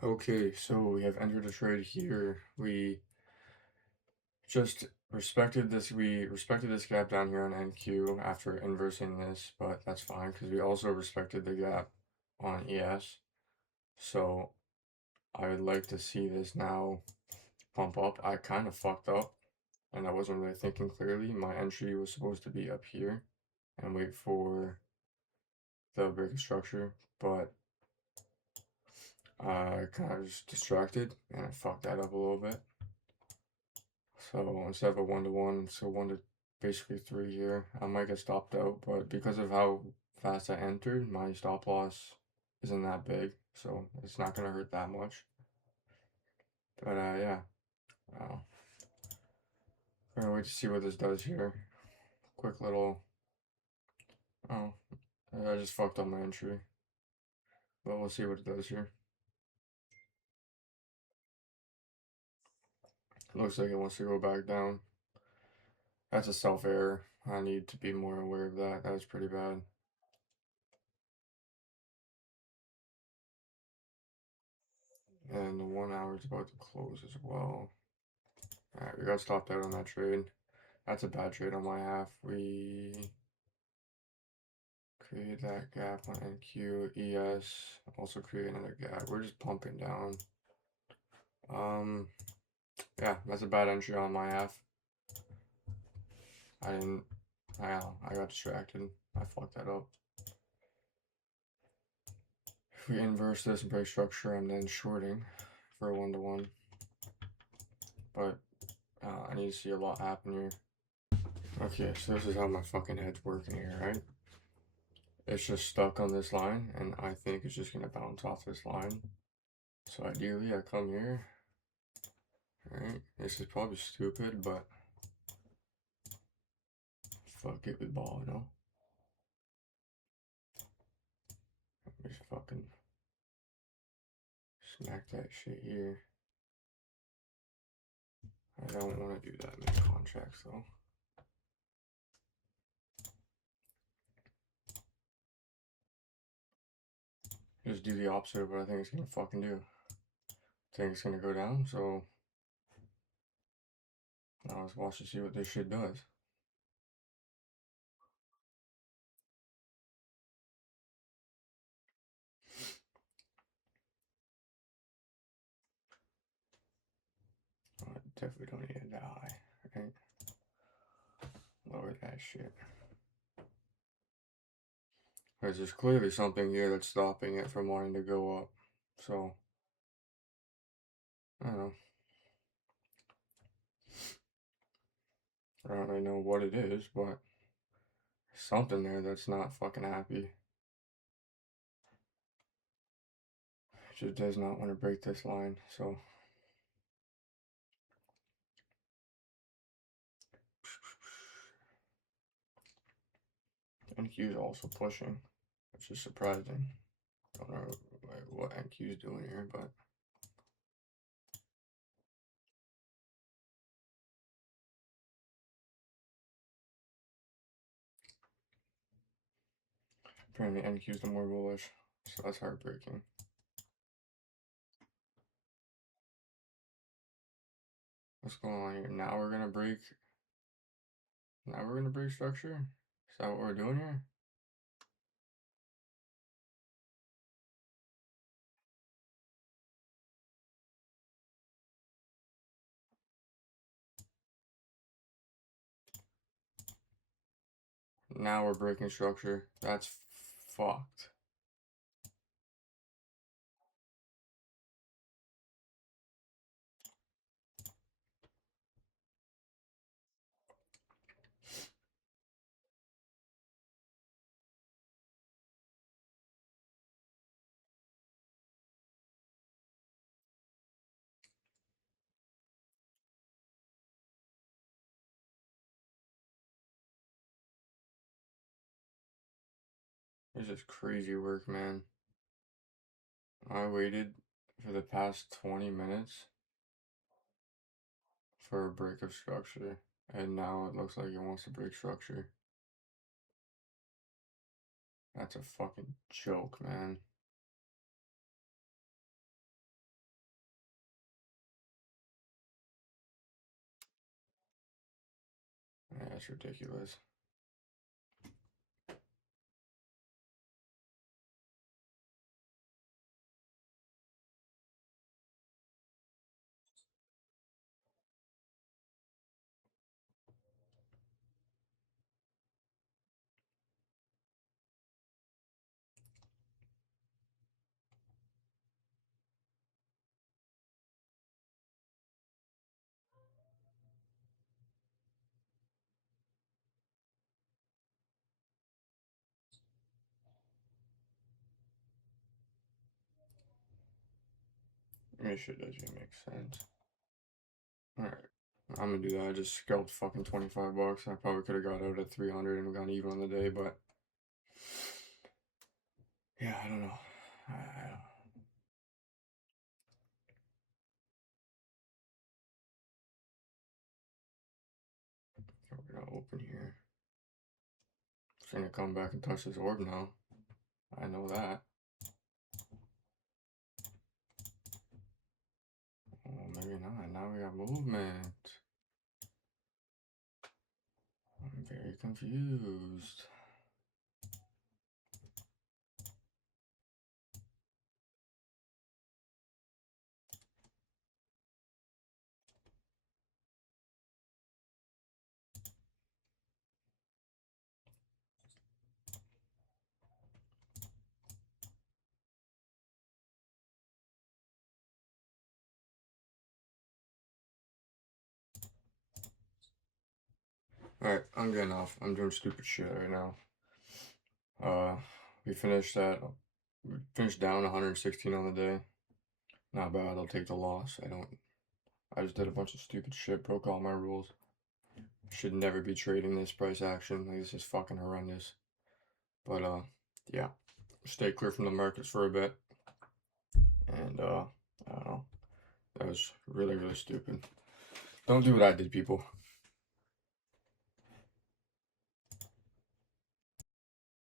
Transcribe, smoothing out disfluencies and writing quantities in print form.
Okay, so we have entered a trade here. We just respected this. We respected this gap down here on NQ after inversing this, but that's fine because we also respected the gap on ES. So I would like to see this now pump up. I kind of fucked up and I wasn't really thinking clearly. My entry was supposed to be up here and wait for the break of structure, but I kind of just distracted and I fucked that up a little bit. So instead of a 1-to-1, it's a 1 to basically 3 here. I might get stopped out, but because of how fast I entered, my stop loss isn't that big, so it's not gonna hurt that much. But yeah, uh, gonna wait to see what this does here. Quick little, oh, I just fucked up my entry, but we'll see what it does here. Looks like it wants to go back down. That's a self error. I need to be more aware of that. That was pretty bad. And the 1 hour is about to close as well. Alright, we got stopped out on that trade. That's a bad trade on my half. We create that gap on NQ, ES, also create another gap. We're just pumping down. Yeah, that's a bad entry on my half. I didn't, I got distracted. I fucked that up. If we inverse this break structure, I'm then shorting for a 1-to-1. But I need to see a lot happen here. Okay, so this is how my fucking head's working here, right? It's just stuck on this line, and I think it's just gonna bounce off this line. So ideally, I come here. Alright, this is probably stupid, but fuck it, we ball, you know? Just fucking smack that shit here. I don't want to do that many contracts, though. Just do the opposite of what I think it's gonna fucking do. I think it's gonna go down, so now let's watch to see what this shit does. Oh, I definitely don't need to die, right? Lower that shit. Because there's clearly something here that's stopping it from wanting to go up. So, I don't know. I don't really know what it is, but something there that's not fucking happy. It just does not want to break this line, so. NQ is also pushing, which is surprising. Don't know what NQ is doing here, but apparently NQ is the more bullish, so that's heartbreaking. What's going on here? Now we're gonna break. Now we're gonna break structure. Is that what we're doing here? Now we're breaking structure. That's fucked. This is crazy work, man. I waited for the past 20 minutes for a break of structure, and now it looks like it wants to break structure. That's a fucking joke, man. That's ridiculous. This shit doesn't even make sense. Alright. I'm gonna do that. I just scalped fucking 25 bucks. I probably could have got out at 300 and gone even on the day, but yeah, I don't know. I don't. We're gonna open here. It's gonna come back and touch this orb now. I know that. Oh, maybe not. Now we got movement. I'm very confused. Alright, I'm getting off. I'm doing stupid shit right now. We finished down 116 on the day. Not bad. I'll take the loss. I just did a bunch of stupid shit, broke all my rules. Should never be trading this price action. Like, this is fucking horrendous. But yeah, stay clear from the markets for a bit. And I don't know. That was really, really stupid. Don't do what I did, people.